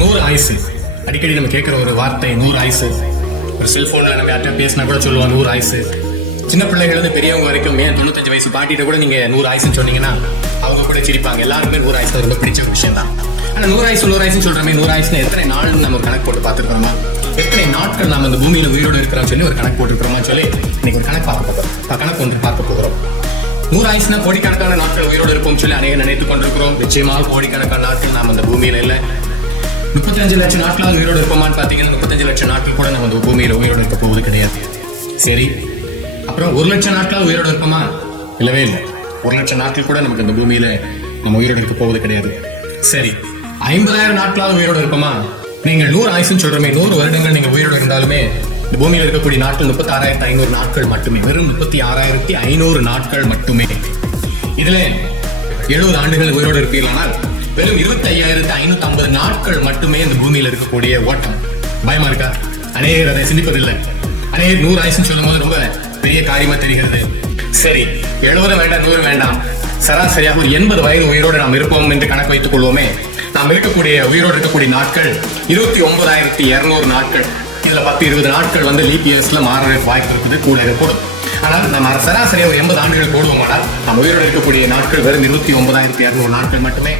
100 ஆயுசு. அடிக்கடி நம்ம கேட்குற ஒரு வார்த்தை 100 ஆயுசு. ஒரு செல்போனில் நம்ம யார்கிட்ட பேசினா கூட சொல்லுவாங்க 100 ஆயுசு. சின்ன பிள்ளைகள் பெரியவங்க வரைக்கும் 95 வயசு பாட்டிகிட்ட கூட நீங்கள் 100 ஆயுசுன்னு சொன்னீங்கன்னா அவங்க கூட சிரிப்பாங்க. எல்லாருமே 100 ஆயுசு ரொம்ப பிடிச்ச ஒரு விஷயம் தான். ஆனால் 100 ஆயுசுன்னு சொல்கிறோமே, 100 ஆயுசுன்னு எத்தனை நாள்னு நம்ம கணக்கு போட்டு பார்த்துருக்கோமா? எத்தனை நாட்கள் நம்ம அந்த பூமியில் உயிரோடு இருக்கிறோம்னு சொல்லி ஒரு கணக்கு போட்டுருக்கிறோமா சொல்லி இன்னைக்கு ஒரு கணக்கு பார்க்க போகிறோம். 100 ஆயுசுனா கோடிக்கணக்கான நாட்கள் உயிரோடு இருப்போம் சொல்லி அநேக நினைத்துக் கொண்டிருக்கிறோம். நிச்சயமாக கோடிக்கணக்கான நாட்கள் நாம் அந்த பூமியில இல்லை. 35 லட்சம் நாட்களாக உயிரோடு இருப்போமான்னு பார்த்தீங்கன்னா 35 லட்சம் நாட்கள் கூட நம்ம அந்த பூமியில உயிரோடு இருக்க போவது கிடையாது. சரி, அப்புறம் 1 லட்சம் நாட்களாக உயிரோடு இருப்போமா? இல்லவே இல்லை. 1 லட்சம் நாட்கள் கூட நமக்கு அந்த பூமியில நம்ம உயிரோடு இருக்க போவது கிடையாது. சரி, 50,000 நாட்களாக உயிரோடு இருப்போமா? நீங்கள் 100 ஆயுசுன்னு சொல்றமே, 100 வருடங்கள் நீங்க உயிரோடு இருந்தாலுமே இந்த பூமியில் இருக்கக்கூடிய நாட்கள் 36,500 நாட்கள் மட்டுமே. வெறும் 36,500 நாட்கள் மட்டுமே. இதுல 70 ஆண்டுகள் உயிரோடு இருப்பீர்களானால் வெறும் 25,550 நாட்கள் மட்டுமே இந்த பூமியில இருக்கக்கூடிய ஓட்டம். பயமா இருக்கா? அநேகர் அதை சிந்திப்பதில்லை. அநேகர் 100 ஆயுசுன்னு சொல்லும் போது ரொம்ப பெரிய காரியமா தெரிகிறது. சரி, 70 வேண்டாம், 100 வேண்டாம், சராசரியாக ஒரு 80 வயது உயிரோடு நாம் இருப்போம் என்று கணக்கு வைத்துக் கொள்வோமே. நாம் உயிரோடு இருக்கக்கூடிய நாட்கள் 29,200 நாட்கள். இதுல 10-20 நாட்கள் லீப் இயர்ஸ்ல மாறதுக்கு வாய்ப்பு இருக்குது, கூட இருக்கக்கூடும். ஆனால் நம்ம சராசரியாக ஒரு 80 ஆண்டுகள் போடுவோமானால் நம்ம உயிரோடு இருக்கக்கூடிய நாட்கள் வெறும் 29,200 நாட்கள் மட்டுமே.